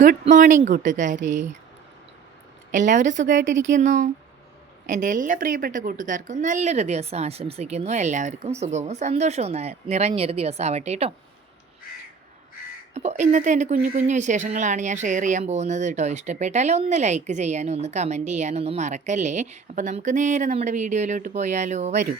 Good morning കൂട്ടുകാരെ, എല്ലാവരും സുഖമായിട്ടിരിക്കുന്നു. എൻ്റെ എല്ലാ പ്രിയപ്പെട്ട കൂട്ടുകാർക്കും നല്ലൊരു ദിവസം ആശംസിക്കുന്നു. എല്ലാവർക്കും സുഖവും സന്തോഷവും നിറഞ്ഞൊരു ദിവസം ആവട്ടെ കേട്ടോ. അപ്പോൾ ഇന്നത്തെ എൻ്റെ കുഞ്ഞു കുഞ്ഞു വിശേഷങ്ങളാണ് ഞാൻ ഷെയർ ചെയ്യാൻ പോകുന്നത് കേട്ടോ. ഇഷ്ടപ്പെട്ടാൽ ഒന്ന് ലൈക്ക് ചെയ്യാനും ഒന്ന് കമൻറ്റ് ചെയ്യാനൊന്നും മറക്കല്ലേ. അപ്പോൾ നമുക്ക് നേരെ നമ്മുടെ വീഡിയോയിലോട്ട് പോയാലോ, വരൂ.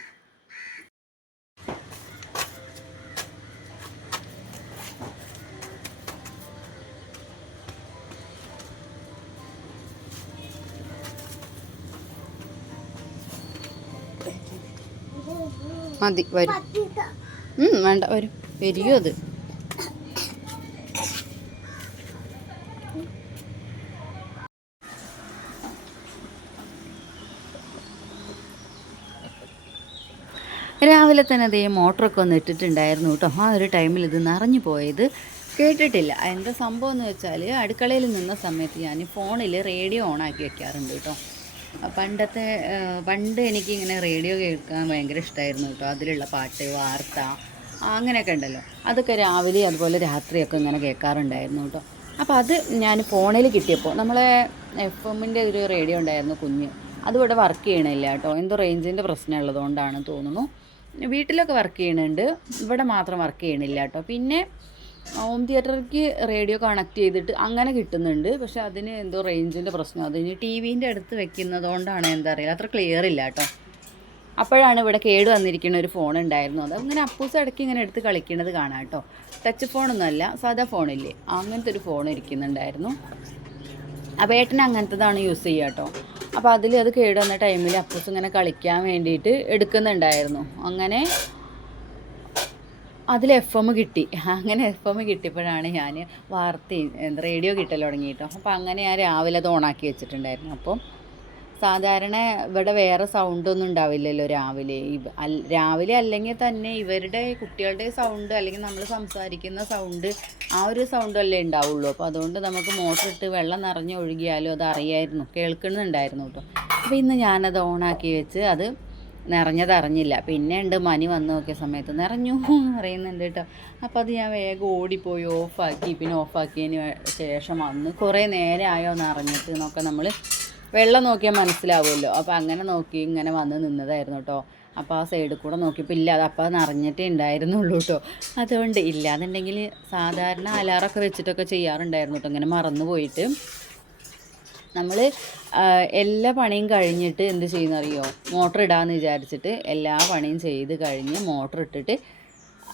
മതി, വരും. വേണ്ട, വരും. വരികയോ അത്. രാവിലെ തന്നെ അതേ മോട്ടറൊക്കെ ഒന്ന് ഇട്ടിട്ടുണ്ടായിരുന്നു കേട്ടോ. ആ ഒരു ടൈമിൽ ഇത് നിറഞ്ഞു പോയത് കേട്ടിട്ടില്ല. എന്താ സംഭവം എന്ന് വെച്ചാൽ, അടുക്കളയിൽ നിന്ന സമയത്ത് ഞാൻ ഫോണിൽ റേഡിയോ ഓണാക്കി വെക്കാറുണ്ട് കേട്ടോ. പണ്ട് എനിക്കിങ്ങനെ റേഡിയോ കേൾക്കാൻ ഭയങ്കര ഇഷ്ടമായിരുന്നു കേട്ടോ. അതിലുള്ള പാട്ട്, വാർത്ത, അങ്ങനെയൊക്കെ ഉണ്ടല്ലോ. അതൊക്കെ രാവിലെ അതുപോലെ രാത്രിയൊക്കെ ഇങ്ങനെ കേൾക്കാറുണ്ടായിരുന്നു കേട്ടോ. അപ്പോൾ അത് ഞാൻ ഫോണിൽ കിട്ടിയപ്പോൾ, നമ്മളെ FM-ൻ്റെ ഒരു റേഡിയോ ഉണ്ടായിരുന്നു കുഞ്ഞ്, അതിവിടെ വർക്ക് ചെയ്യണില്ല കേട്ടോ. എന്തോ റേഞ്ചിൻ്റെ പ്രശ്നം ഉള്ളതുകൊണ്ടാണ് തോന്നുന്നു. വീട്ടിലൊക്കെ വർക്ക് ചെയ്യണുണ്ട്, ഇവിടെ മാത്രം വർക്ക് ചെയ്യണില്ല കേട്ടോ. പിന്നെ ഹോം തിയേറ്ററിലേക്ക് റേഡിയോ കണക്ട് ചെയ്തിട്ട് അങ്ങനെ കിട്ടുന്നുണ്ട്. പക്ഷെ അതിന് എന്തോ റേഞ്ചിൻ്റെ പ്രശ്നം. അതിന് TV-ൻ്റെ അടുത്ത് വെക്കുന്നതുകൊണ്ടാണ് എന്താ അറിയില്ല, അത്ര ക്ലിയർ ഇല്ല കേട്ടോ. അപ്പോഴാണ് ഇവിടെ കേട് വന്നിരിക്കുന്ന ഒരു ഫോൺ ഉണ്ടായിരുന്നു. അത് അങ്ങനെ അപ്പൂസ് ഇടയ്ക്ക് ഇങ്ങനെ എടുത്ത് കളിക്കുന്നത് കാണാം കേട്ടോ. ടച്ച് ഫോണൊന്നുമല്ല, സാധാ ഫോണില്ലേ, അങ്ങനത്തെ ഒരു ഫോൺ ഇരിക്കുന്നുണ്ടായിരുന്നു. അപ്പോൾ ഏട്ടന് അങ്ങനത്തതാണ് യൂസ് ചെയ്യുക കേട്ടോ. അപ്പോൾ അത് കേട് വന്ന ടൈമിൽ അപ്പൂസ് ഇങ്ങനെ കളിക്കാൻ വേണ്ടിയിട്ട് എടുക്കുന്നുണ്ടായിരുന്നു. അങ്ങനെ അതിൽ FM കിട്ടി. അങ്ങനെ FM കിട്ടിയപ്പോഴാണ് ഞാൻ റേഡിയോ കിട്ടൽ തുടങ്ങി കേട്ടോ. അപ്പോൾ അങ്ങനെ ഞാൻ രാവിലെ അത് ഓണാക്കി വെച്ചിട്ടുണ്ടായിരുന്നു. അപ്പം സാധാരണ ഇവിടെ വേറെ സൗണ്ടൊന്നും ഉണ്ടാവില്ലല്ലോ രാവിലെ അല്ലെങ്കിൽ തന്നെ ഇവരുടെ കുട്ടികളുടെ സൗണ്ട് അല്ലെങ്കിൽ നമ്മൾ സംസാരിക്കുന്ന സൗണ്ട്, ആ ഒരു സൗണ്ടല്ലേ ഉണ്ടാവുള്ളൂ. അപ്പോൾ അതുകൊണ്ട് നമുക്ക് മോട്ടറിട്ട് വെള്ളം നിറഞ്ഞ് ഒഴുകിയാലും അത് അറിയായിരുന്നു, കേൾക്കുന്നുണ്ടായിരുന്നു കേട്ടോ. അപ്പോൾ ഇന്ന് ഞാനത് ഓണാക്കി വെച്ച് അത് നിറഞ്ഞതറിഞ്ഞില്ല. പിന്നെ ഉണ്ട് മണി വന്ന് നോക്കിയ സമയത്ത് നിറഞ്ഞു അറിയുന്നുണ്ട് കേട്ടോ. അപ്പോൾ അത് ഞാൻ വേഗം ഓടിപ്പോയി ഓഫാക്കി. പിന്നെ ഓഫാക്കിയതിന് ശേഷം വന്ന് കുറേ നേരം ആയോ നിറഞ്ഞിട്ട് എന്നൊക്കെ നമ്മൾ വെള്ളം നോക്കിയാൽ മനസ്സിലാവുമല്ലോ. അപ്പോൾ അങ്ങനെ നോക്കി ഇങ്ങനെ വന്ന് നിന്നതായിരുന്നു കേട്ടോ. അപ്പോൾ ആ സൈഡിൽ കൂടെ നോക്കിയപ്പോൾ ഇല്ല, അത് അപ്പോൾ നിറഞ്ഞിട്ടേ ഉണ്ടായിരുന്നുള്ളൂ കേട്ടോ. അതുകൊണ്ട് ഇല്ലാന്നുണ്ടെങ്കിൽ സാധാരണ അലാറൊക്കെ വെച്ചിട്ടൊക്കെ ചെയ്യാറുണ്ടായിരുന്നു കേട്ടോ. ഇങ്ങനെ മറന്നു പോയിട്ട് നമ്മൾ എല്ലാ പണിയും കഴിഞ്ഞിട്ട് എന്ത് ചെയ്യുന്നറിയോ, മോട്ടർ ഇടാമെന്ന് വിചാരിച്ചിട്ട് എല്ലാ പണിയും ചെയ്ത് കഴിഞ്ഞ് മോട്ടർ ഇട്ടിട്ട്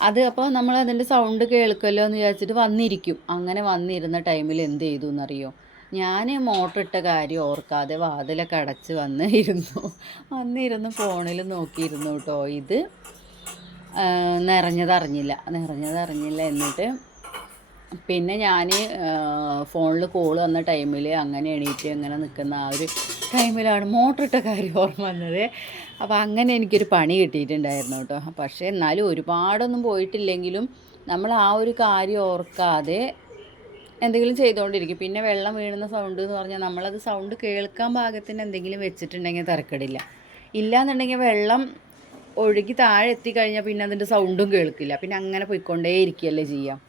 അത് അപ്പോൾ നമ്മൾ അതിൻ്റെ സൗണ്ട് കേൾക്കുമല്ലോ എന്ന് വിചാരിച്ചിട്ട് വന്നിരിക്കും. അങ്ങനെ വന്നിരുന്ന ടൈമിൽ എന്ത് ചെയ്തു എന്നറിയോ, ഞാൻ മോട്ടർ ഇട്ട കാര്യം ഓർക്കാതെ വാതിലൊക്കെ അടച്ച് വന്നിരുന്നു ഫോണിൽ നോക്കിയിരുന്നു കേട്ടോ. ഇത് നിറഞ്ഞതറിഞ്ഞില്ല. എന്നിട്ട് പിന്നെ ഞാൻ ഫോണിൽ കോൾ വന്ന ടൈമിൽ അങ്ങനെ എണീറ്റ് അങ്ങനെ നിൽക്കുന്ന ആ ഒരു ടൈമിലാണ് മോട്ടർ ഇട്ട കാര്യം ഓർമ്മ വന്നത്. അപ്പോൾ അങ്ങനെ എനിക്കൊരു പണി കിട്ടിയിട്ടുണ്ടായിരുന്നു കേട്ടോ. പക്ഷേ എന്നാലും ഒരുപാടൊന്നും പോയിട്ടില്ലെങ്കിലും നമ്മൾ ആ ഒരു കാര്യം ഓർക്കാതെ എന്തെങ്കിലും ചെയ്തുകൊണ്ടിരിക്കും. പിന്നെ വെള്ളം വീഴുന്ന സൗണ്ട് എന്ന് പറഞ്ഞാൽ നമ്മളത് സൗണ്ട് കേൾക്കാൻ പാകത്തിന് എന്തെങ്കിലും വെച്ചിട്ടുണ്ടെങ്കിൽ തിരക്കടില്ല. ഇല്ലയെന്നുണ്ടെങ്കിൽ വെള്ളം ഒഴുകി താഴെ എത്തിക്കഴിഞ്ഞാൽ പിന്നെ അതിൻ്റെ സൗണ്ടും കേൾക്കില്ല. പിന്നെ അങ്ങനെ പോയിക്കൊണ്ടേ ഇരിക്കുകയല്ലേ ചെയ്യാം.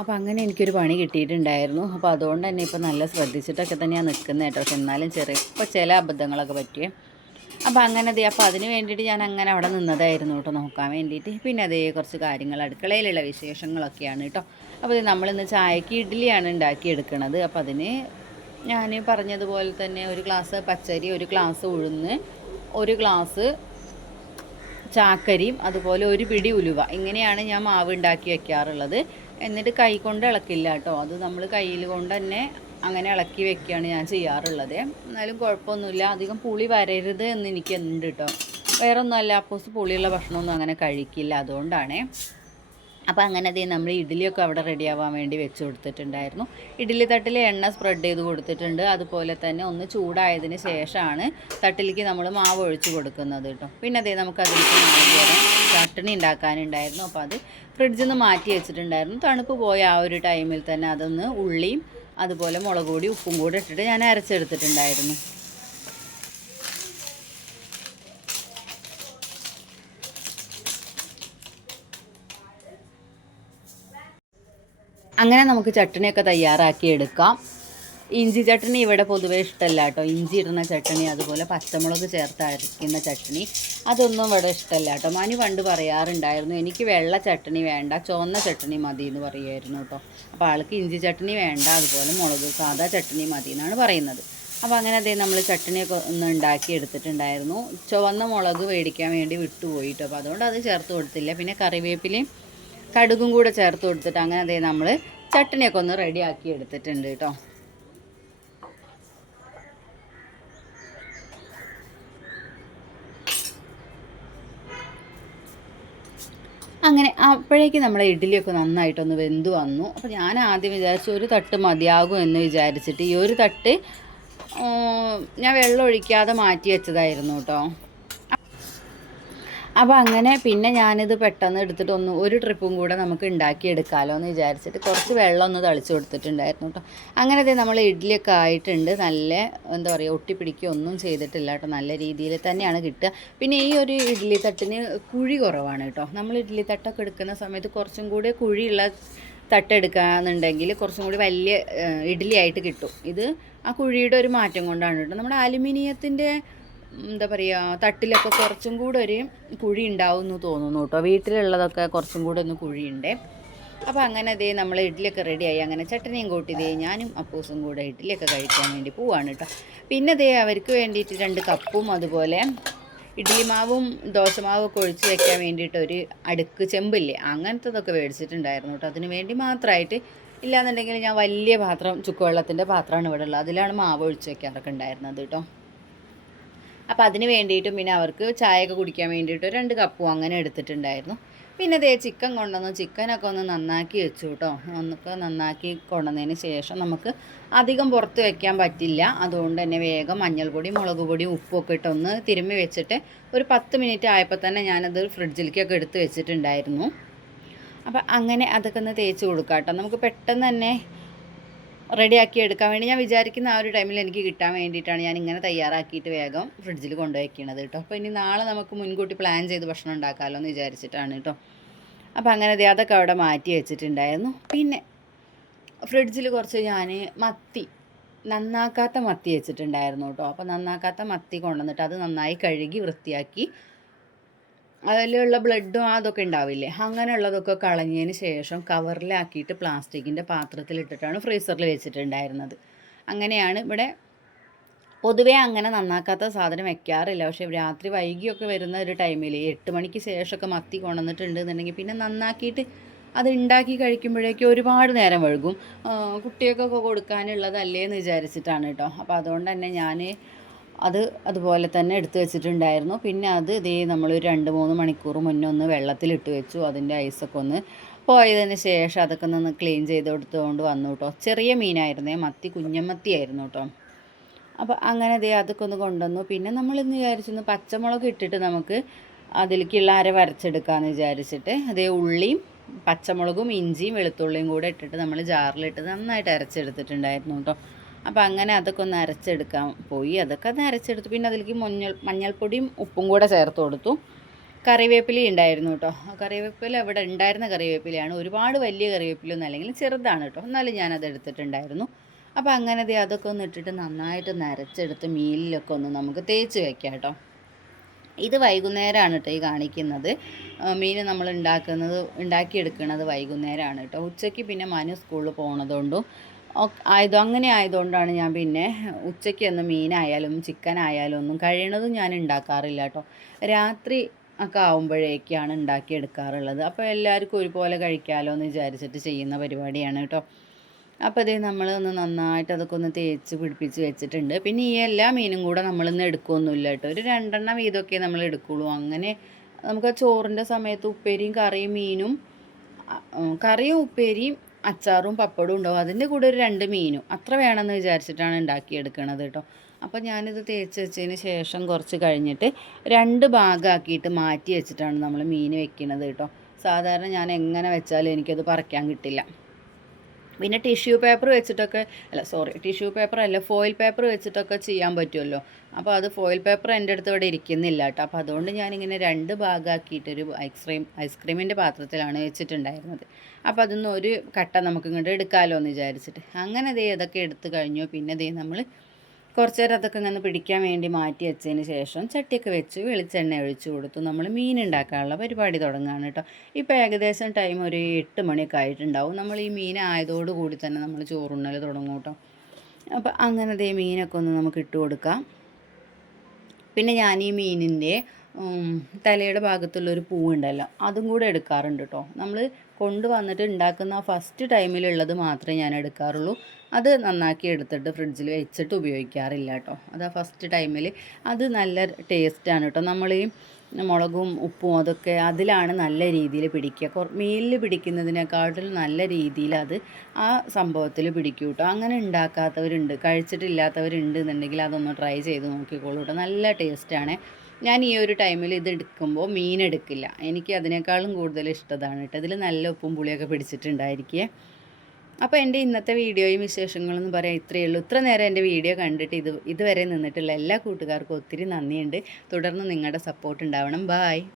അപ്പോൾ അങ്ങനെ എനിക്കൊരു പണി കിട്ടിയിട്ടുണ്ടായിരുന്നു. അപ്പോൾ അതുകൊണ്ട് തന്നെ ഇപ്പോൾ നല്ല ശ്രദ്ധിച്ചിട്ടൊക്കെ തന്നെയാണ് നിൽക്കുന്നത് കേട്ടോ. പക്ഷെ എന്നാലും ചില അബദ്ധങ്ങളൊക്കെ പറ്റിയേ. അപ്പോൾ അങ്ങനെ അപ്പോൾ അതിന് വേണ്ടിയിട്ട് ഞാൻ അങ്ങനെ അവിടെ നിന്നതായിരുന്നു കേട്ടോ, നോക്കാൻ വേണ്ടിയിട്ട്. പിന്നെ കുറച്ച് കാര്യങ്ങൾ, അടുക്കളയിലുള്ള വിശേഷങ്ങളൊക്കെയാണ് കേട്ടോ. അപ്പോൾ നമ്മളിന്ന് ചായക്ക് ഇഡ്ഡലിയാണ് ഉണ്ടാക്കിയെടുക്കുന്നത്. അപ്പോൾ അതിന് ഞാൻ പറഞ്ഞതുപോലെ തന്നെ ഒരു ഗ്ലാസ് പച്ചരി, ഒരു ഗ്ലാസ് ഉഴുന്ന്, ഒരു ഗ്ലാസ് ചാക്കരിയും അതുപോലെ ഒരു പിടി ഉലുവ, ഇങ്ങനെയാണ് ഞാൻ മാവ് ഉണ്ടാക്കി വെക്കാറുള്ളത്. എന്നിട്ട് കൈ കൊണ്ട് ഇളക്കില്ല കേട്ടോ, അത് നമ്മൾ കയ്യിൽ കൊണ്ട് തന്നെ അങ്ങനെ ഇളക്കി വെക്കുകയാണ് ഞാൻ ചെയ്യാറുള്ളത്. എന്നാലും കുഴപ്പമൊന്നുമില്ല, അധികം പുളി വരരുത് എന്ന് എനിക്കുണ്ട് കേട്ടോ. വേറെ ഒന്നുമല്ല, അപ്പോസ് പുളിയുള്ള ഭക്ഷണമൊന്നും അങ്ങനെ കഴിക്കില്ല, അതുകൊണ്ടാണേ. അപ്പോൾ അങ്ങനെ നമ്മൾ ഇഡ്ഡലിയൊക്കെ അവിടെ റെഡിയാവാൻ വേണ്ടി വെച്ച് കൊടുത്തിട്ടുണ്ടായിരുന്നു. ഇഡ്ഡലി തട്ടിൽ എണ്ണ സ്പ്രെഡ് ചെയ്ത് കൊടുത്തിട്ടുണ്ട്. അതുപോലെ തന്നെ ഒന്ന് ചൂടായതിന് ശേഷമാണ് തട്ടിലേക്ക് നമ്മൾ മാവ് ഒഴിച്ച് കൊടുക്കുന്നത് കേട്ടോ. പിന്നെ നമുക്കതിലേക്ക് നാളികേരം ചട്ടണി ഉണ്ടാക്കാനുണ്ടായിരുന്നു. അപ്പോൾ അത് ഫ്രിഡ്ജിൽ നിന്ന് മാറ്റി വെച്ചിട്ടുണ്ടായിരുന്നു. തണുപ്പ് പോയ ആ ഒരു ടൈമിൽ തന്നെ അതൊന്ന് ഉള്ളിയും അതുപോലെ മുളക് പൊടി ഉപ്പും കൂടി ഇട്ടിട്ട് ഞാൻ അരച്ചെടുത്തിട്ടുണ്ടായിരുന്നു. അങ്ങനെ നമുക്ക് ചട്ടണിയൊക്കെ തയ്യാറാക്കി എടുക്കാം. ഇഞ്ചി ചട്ടണി ഇവിടെ പൊതുവേ ഇഷ്ടമല്ല കേട്ടോ. ഇഞ്ചി ഇടുന്ന ചട്ടണി, അതുപോലെ പച്ചമുളക് ചേർത്ത് അരയ്ക്കുന്ന ചട്ടണി, അതൊന്നും ഇവിടെ ഇഷ്ടമല്ല കേട്ടോ. മനു പണ്ട് പറയാറുണ്ടായിരുന്നു, എനിക്ക് വെള്ള ചട്ടണി വേണ്ട, ചുവന്ന ചട്ടണി മതി എന്ന് പറയുമായിരുന്നു കേട്ടോ. അപ്പോൾ ആൾക്ക് ഇഞ്ചി ചട്ടണി വേണ്ട, അതുപോലെ മുളക് സാദാ ചട്ടണി മതി എന്നാണ് പറയുന്നത്. അപ്പോൾ അങ്ങനെ അതേ നമ്മൾ ചട്ടണിയൊക്കെ ഒന്ന് ഉണ്ടാക്കി എടുത്തിട്ടുണ്ടായിരുന്നു. ചുവന്ന മുളക് മേടിക്കാൻ വേണ്ടി വിട്ടുപോയിട്ടോ, അപ്പോൾ അതുകൊണ്ട് അത് ചേർത്ത് കൊടുത്തില്ല. പിന്നെ കറിവേപ്പിലയും കടുകും കൂടെ ചേർത്ത് കൊടുത്തിട്ട് അങ്ങനെ അതേ നമ്മൾ ചട്ടണിയൊക്കെ ഒന്ന് റെഡിയാക്കി എടുത്തിട്ടുണ്ട് കേട്ടോ. അങ്ങനെ അപ്പോഴേക്ക് നമ്മളെ ഇഡ്ഡലിയൊക്കെ നന്നായിട്ടൊന്ന് വെന്ത് വന്നു. അപ്പോൾ ഞാൻ ആദ്യം വിചാരിച്ചു ഒരു തട്ട് മതിയാകും എന്ന് വിചാരിച്ചിട്ട് ഈ ഒരു തട്ട് ഞാൻ വെള്ളം ഒഴിക്കാതെ മാറ്റി വെച്ചതായിരുന്നു കേട്ടോ. അപ്പോൾ അങ്ങനെ പിന്നെ ഞാനിത് പെട്ടെന്ന് എടുത്തിട്ട് ഒരു ട്രിപ്പും കൂടെ നമുക്ക് ഉണ്ടാക്കിയെടുക്കാമല്ലോ എന്ന് വിചാരിച്ചിട്ട് കുറച്ച് വെള്ളം ഒന്ന് തളിച്ച് കൊടുത്തിട്ടുണ്ടായിരുന്നു കേട്ടോ. അങ്ങനെ ഇത് നമ്മൾ ഇഡ്ഡലിയൊക്കെ ആയിട്ടുണ്ട്. നല്ല എന്താ പറയുക, ഒട്ടിപ്പിടിക്കുക ഒന്നും ചെയ്തിട്ടില്ല കേട്ടോ. നല്ല രീതിയിൽ തന്നെയാണ് കിട്ടുക. പിന്നെ ഈ ഒരു ഇഡ്ഡലി തട്ടിന് കുഴി കുറവാണ് കേട്ടോ. നമ്മൾ ഇഡ്ഡലി തട്ടൊക്കെ എടുക്കുന്ന സമയത്ത് കുറച്ചും കൂടി കുഴിയുള്ള തട്ടെടുക്കുകയെന്നുണ്ടെങ്കിൽ കുറച്ചും കൂടി വലിയ ഇഡ്ഡലി ആയിട്ട് കിട്ടും. ഇത് ആ കുഴിയുടെ ഒരു മാറ്റം കൊണ്ടാണ് കേട്ടോ. നമ്മുടെ അലുമിനിയത്തിൻ്റെ എന്താ പറയുക തട്ടിലൊക്കെ കുറച്ചും കൂടെ ഒരു കുഴി ഉണ്ടാവും എന്ന് തോന്നുന്നു കേട്ടോ. വീട്ടിലുള്ളതൊക്കെ കുറച്ചും കൂടെ ഒന്ന് കുഴിയുണ്ട്. അപ്പോൾ അങ്ങനെ അതേ നമ്മൾ ഇഡ്ഡലിയൊക്കെ റെഡിയായി. അങ്ങനെ ചട്ടനിയും കൂട്ടിയതേ ഞാനും അപ്പൂസും കൂടെ ഇഡ്ഡലിയൊക്കെ കഴിക്കാൻ വേണ്ടി പോവാണ് കേട്ടോ. പിന്നെ അതേ അവർക്ക് വേണ്ടിയിട്ട് 2 കപ്പും അതുപോലെ ഇഡ്ഡലി മാവും ദോശമാവും ഒക്കെ ഒഴിച്ച് വയ്ക്കാൻ വേണ്ടിയിട്ട് ഒരു അടുക്ക് ചെമ്പില്ലേ, അങ്ങനത്തതൊക്കെ മേടിച്ചിട്ടുണ്ടായിരുന്നു കേട്ടോ. അതിന് വേണ്ടി മാത്രമായിട്ട്. ഇല്ലാന്നുണ്ടെങ്കിൽ ഞാൻ വലിയ പാത്രം, ചുക്കുവെള്ളത്തിൻ്റെ പാത്രമാണ് ഇവിടെ ഉള്ളത്, അതിലാണ് മാവ് ഒഴിച്ച് വയ്ക്കാറൊക്കെ ഉണ്ടായിരുന്നത് കേട്ടോ. അപ്പോൾ അതിന് വേണ്ടിയിട്ടും പിന്നെ അവർക്ക് ചായയൊക്കെ കുടിക്കാൻ വേണ്ടിയിട്ട് 2 കപ്പും അങ്ങനെ എടുത്തിട്ടുണ്ടായിരുന്നു. പിന്നെ അതേ ചിക്കൻ കൊണ്ടുവന്നു. ചിക്കനൊക്കെ ഒന്ന് നന്നാക്കി വെച്ചു കേട്ടോ. ഒന്നൊക്കെ നന്നാക്കി കൊണ്ടുവന്നതിന് ശേഷം നമുക്ക് അധികം പുറത്ത് വെക്കാൻ പറ്റില്ല. അതുകൊണ്ട് തന്നെ വേഗം മഞ്ഞൾപ്പൊടി, മുളക് പൊടി, ഉപ്പൊക്കെ ഇട്ടൊന്ന് തിരുമ്മി വെച്ചിട്ട് ഒരു 10 മിനിറ്റ് ആയപ്പോൾ തന്നെ ഞാനത് ഫ്രിഡ്ജിലേക്കൊക്കെ എടുത്ത് വെച്ചിട്ടുണ്ടായിരുന്നു. അപ്പോൾ അങ്ങനെ അതൊക്കെ ഒന്ന് തേച്ച് കൊടുക്കാം കേട്ടോ. നമുക്ക് പെട്ടെന്ന് തന്നെ റെഡിയാക്കി എടുക്കാൻ വേണ്ടി ഞാൻ വിചാരിക്കുന്ന ആ ഒരു ടൈമിൽ എനിക്ക് കിട്ടാൻ വേണ്ടിയിട്ടാണ് ഞാൻ ഇങ്ങനെ തയ്യാറാക്കിയിട്ട് വേഗം ഫ്രിഡ്ജിൽ കൊണ്ടുവയ്ക്കുന്നത് കേട്ടോ. അപ്പോൾ ഇനി നാളെ നമുക്ക് മുൻകൂട്ടി പ്ലാൻ ചെയ്ത് ഭക്ഷണം ഉണ്ടാക്കാമല്ലോ എന്ന് വിചാരിച്ചിട്ടാണ് കേട്ടോ. അപ്പോൾ അങ്ങനെ അതൊക്കെ അവിടെ മാറ്റി വെച്ചിട്ടുണ്ടായിരുന്നു. പിന്നെ ഫ്രിഡ്ജിൽ കുറച്ച് ഞാൻ നന്നാക്കാത്ത മത്തി വെച്ചിട്ടുണ്ടായിരുന്നു കേട്ടോ. അപ്പോൾ നന്നാക്കാത്ത മത്തി കൊണ്ടുവന്നിട്ട് അത് നന്നായി കഴുകി വൃത്തിയാക്കി അതിലുള്ള ബ്ലഡും അതൊക്കെ ഉണ്ടാവില്ലേ, അങ്ങനെയുള്ളതൊക്കെ കളഞ്ഞതിന് ശേഷം കവറിലാക്കിയിട്ട് പ്ലാസ്റ്റിക്കിൻ്റെ പാത്രത്തിലിട്ടിട്ടാണ് ഫ്രീസറിൽ വെച്ചിട്ടുണ്ടായിരുന്നത്. അങ്ങനെയാണ് ഇവിടെ പൊതുവേ അങ്ങനെ നന്നാക്കാത്ത സാധനം വെക്കാറില്ല. പക്ഷേ രാത്രി വൈകിയൊക്കെ വരുന്ന ഒരു ടൈമിൽ 8 മണിക്ക് ശേഷമൊക്കെ മത്തി കൊണ്ടുവന്നിട്ടുണ്ട് എന്നുണ്ടെങ്കിൽ പിന്നെ നന്നാക്കിയിട്ട് അത് ഉണ്ടാക്കി കഴിക്കുമ്പോഴേക്കും ഒരുപാട് നേരം വൈകും. കുട്ടികൾക്കൊക്കെ കൊടുക്കാനുള്ളതല്ലേ എന്ന് വിചാരിച്ചിട്ടാണ് കേട്ടോ. അപ്പോൾ അതുകൊണ്ട് തന്നെ ഞാൻ അതുപോലെ തന്നെ എടുത്ത് വെച്ചിട്ടുണ്ടായിരുന്നു. പിന്നെ ഇതേ നമ്മൾ 2-3 മണിക്കൂർ മുന്നേ ഒന്ന് വെള്ളത്തിലിട്ട് വെച്ചു. അതിൻ്റെ ഐസൊക്കെ ഒന്ന് പോയതിന് ശേഷം അതൊക്കെ ഒന്ന് ക്ലീൻ ചെയ്ത് കൊടുത്തുകൊണ്ട് വന്നു കേട്ടോ. ചെറിയ മീനായിരുന്നേ, കുഞ്ഞമത്തി ആയിരുന്നു കേട്ടോ. അപ്പോൾ അങ്ങനെ അതൊക്കെ ഒന്ന് കൊണ്ടുവന്നു. പിന്നെ നമ്മളിന്ന് വിചാരിച്ചു പച്ചമുളക് ഇട്ടിട്ട് നമുക്ക് അതിലേക്കുള്ള അര വരച്ചെടുക്കാമെന്ന് വിചാരിച്ചിട്ട് ഉള്ളിയും പച്ചമുളകും ഇഞ്ചിയും വെളുത്തുള്ളിയും കൂടെ ഇട്ടിട്ട് നമ്മൾ ജാറിലിട്ട് നന്നായിട്ട് അരച്ചെടുത്തിട്ടുണ്ടായിരുന്നു കേട്ടോ. അപ്പോൾ അങ്ങനെ അതൊക്കെ ഒന്ന് അരച്ചെടുക്കാൻ പോയി. അതൊക്കെ ഒന്ന് അരച്ചെടുത്തു. പിന്നെ അതിലേക്ക് മഞ്ഞൾപ്പൊടിയും ഉപ്പും കൂടെ ചേർത്ത് കൊടുത്തു. കറിവേപ്പില ഉണ്ടായിരുന്നു കേട്ടോ. കറിവേപ്പില ഇവിടെ ഉണ്ടായിരുന്ന കറിവേപ്പിലയാണ്. ഒരുപാട് വലിയ കറിവേപ്പിലൊന്നും അല്ലെങ്കിൽ ചെറുതാണ് കേട്ടോ, എന്നാലും ഞാനത് എടുത്തിട്ടുണ്ടായിരുന്നു. അപ്പോൾ അങ്ങനെ അതൊക്കെ ഒന്ന് ഇട്ടിട്ട് നന്നായിട്ട് അരച്ചെടുത്ത് മീനിലൊക്കെ ഒന്ന് നമുക്ക് തേച്ച് വയ്ക്കാം കേട്ടോ. ഇത് വൈകുന്നേരമാണ് കേട്ടോ ഈ കാണിക്കുന്നത്. മീൻ നമ്മൾ ഉണ്ടാക്കിയെടുക്കുന്നത് വൈകുന്നേരമാണ് കേട്ടോ. ഉച്ചയ്ക്ക് പിന്നെ മനു സ്കൂളിൽ പോണതുകൊണ്ടും അങ്ങനെ ആയതുകൊണ്ടാണ് ഞാൻ പിന്നെ ഉച്ചയ്ക്കൊന്നും മീനായാലും ചിക്കനായാലും ഒന്നും കഴിയണതും ഞാൻ ഉണ്ടാക്കാറില്ല കേട്ടോ. രാത്രി ഒക്കെ ആകുമ്പോഴേക്കാണ് ഉണ്ടാക്കിയെടുക്കാറുള്ളത്. അപ്പോൾ എല്ലാവർക്കും ഒരുപോലെ കഴിക്കാമല്ലോ എന്ന് വിചാരിച്ചിട്ട് ചെയ്യുന്ന പരിപാടിയാണ് കേട്ടോ. അപ്പോൾ നമ്മളൊന്ന് നന്നായിട്ട് അതൊക്കെ ഒന്ന് തേച്ച് പിടിപ്പിച്ച് വെച്ചിട്ടുണ്ട്. പിന്നെ ഈ എല്ലാ മീനും കൂടെ നമ്മളിന്ന് എടുക്കുകയൊന്നുമില്ല കേട്ടോ. ഒരു 2 എണ്ണം വീതമൊക്കെ നമ്മൾ എടുക്കുകയുള്ളൂ. അങ്ങനെ നമുക്ക് ചോറിൻ്റെ സമയത്ത് ഉപ്പേരിയും കറിയും മീനും, കറിയും ഉപ്പേരിയും അച്ചാറും പപ്പടവും ഉണ്ടാവും. അതിൻ്റെ കൂടെ ഒരു 2 മീനും അത്ര വേണമെന്ന് വിചാരിച്ചിട്ടാണ് ഉണ്ടാക്കിയെടുക്കണത് കേട്ടോ. അപ്പോൾ ഞാനിത് തേച്ച് വെച്ചതിന് ശേഷം കുറച്ച് കഴിഞ്ഞിട്ട് 2 ഭാഗമാക്കിയിട്ട് മാറ്റി വെച്ചിട്ടാണ് നമ്മൾ മീൻ വെക്കുന്നത് കേട്ടോ. സാധാരണ ഞാൻ എങ്ങനെ വെച്ചാലും എനിക്കത് പറിക്കാൻ കിട്ടില്ല. പിന്നെ ടിഷ്യൂ പേപ്പർ വെച്ചിട്ടൊക്കെ ടിഷ്യൂ പേപ്പർ അല്ല, ഫോയിൽ പേപ്പർ വെച്ചിട്ടൊക്കെ ചെയ്യാൻ പറ്റുമല്ലോ. അപ്പോൾ അത് ഫോയിൽ പേപ്പർ എൻ്റെ അടുത്ത് ഇവിടെ ഇരിക്കുന്നില്ല കേട്ടോ. അപ്പോൾ അതുകൊണ്ട് ഞാനിങ്ങനെ 2 ഭാഗമാക്കിയിട്ടൊരു ഐസ്ക്രീമിൻ്റെ പാത്രത്തിലാണ് വെച്ചിട്ടുണ്ടായിരുന്നത്. അപ്പോൾ അതിന്ന് ഒരു കട്ട നമുക്ക് ഇങ്ങോട്ട് എടുക്കാമല്ലോ എന്ന് വിചാരിച്ചിട്ട് അങ്ങനെ ഇതൊക്കെ എടുത്ത് കഴിഞ്ഞു. പിന്നെ നമ്മൾ കുറച്ച് നേരം അതൊക്കെ ഇങ്ങനെ പിടിക്കാൻ വേണ്ടി മാറ്റി വെച്ചതിന് ശേഷം ചട്ടിയൊക്കെ വെച്ച് വെളിച്ചെണ്ണ ഒഴിച്ച് കൊടുത്തു. നമ്മൾ മീൻ ഉണ്ടാക്കാനുള്ള പരിപാടി തുടങ്ങുകയാണ് കേട്ടോ. ഇപ്പോൾ ഏകദേശം ടൈം ഒരു 8 മണിയൊക്കെ ആയിട്ടുണ്ടാവും. നമ്മൾ ഈ മീൻ ആയതോടുകൂടി തന്നെ നമ്മൾ ചോറുണ്ണൽ തുടങ്ങും കേട്ടോ. അപ്പോൾ അങ്ങനെ മീനൊക്കെ ഒന്ന് നമുക്ക് ഇട്ട് കൊടുക്കാം. പിന്നെ ഞാൻ ഈ മീനിൻ്റെ തലയുടെ ഭാഗത്തുള്ളൊരു പൂവുണ്ടല്ലോ, അതും കൂടെ എടുക്കാറുണ്ട് കേട്ടോ. നമ്മൾ കൊണ്ടുവന്നിട്ട് ഉണ്ടാക്കുന്ന ഫസ്റ്റ് ടൈമിലുള്ളത് മാത്രമേ ഞാൻ എടുക്കാറുള്ളൂ. അത് നന്നാക്കി എടുത്തിട്ട് ഫ്രിഡ്ജിൽ വെച്ചിട്ട് ഉപയോഗിക്കാറില്ല കേട്ടോ. അത് ഫസ്റ്റ് ടൈമിൽ അത് നല്ല ടേസ്റ്റാണ് കേട്ടോ. നമ്മൾ ഈ മുളകും ഉപ്പും അതൊക്കെ അതിലാണ് നല്ല രീതിയിൽ പിടിക്കുക. മീനിൽ പിടിക്കുന്നതിനേക്കാട്ടിലും നല്ല രീതിയിൽ അത് ആ സംഭവത്തിൽ പിടിക്കും കേട്ടോ. അങ്ങനെ ഉണ്ടാക്കാത്തവരുണ്ട്, കഴിച്ചിട്ടില്ലാത്തവരുണ്ട് എന്നുണ്ടെങ്കിൽ അതൊന്ന് ട്രൈ ചെയ്ത് നോക്കിക്കോളൂ കേട്ടോ. നല്ല ടേസ്റ്റാണ്. ഞാൻ ഈ ഒരു ടൈമിൽ ഇത് എടുക്കുമ്പോൾ മീൻ എടുക്കില്ല. എനിക്ക് അതിനേക്കാളും കൂടുതൽ ഇഷ്ടതാണ് കേട്ടോ. ഇതിൽ നല്ല ഉപ്പും പുളിയൊക്കെ പിടിച്ചിട്ടുണ്ടായിരിക്കേ. അപ്പോൾ എൻ്റെ ഇന്നത്തെ വീഡിയോയും വിശേഷങ്ങളെന്ന് പറയാൻ ഇത്രയേ ഉള്ളൂ. ഇത്ര നേരം എൻ്റെ വീഡിയോ കണ്ടിട്ട് ഇതുവരെ നിന്നിട്ടുള്ള എല്ലാ കൂട്ടുകാർക്കും ഒത്തിരി നന്ദിയുണ്ട്. തുടർന്ന് നിങ്ങളുടെ സപ്പോർട്ട് ഉണ്ടാവണം. ബായ്.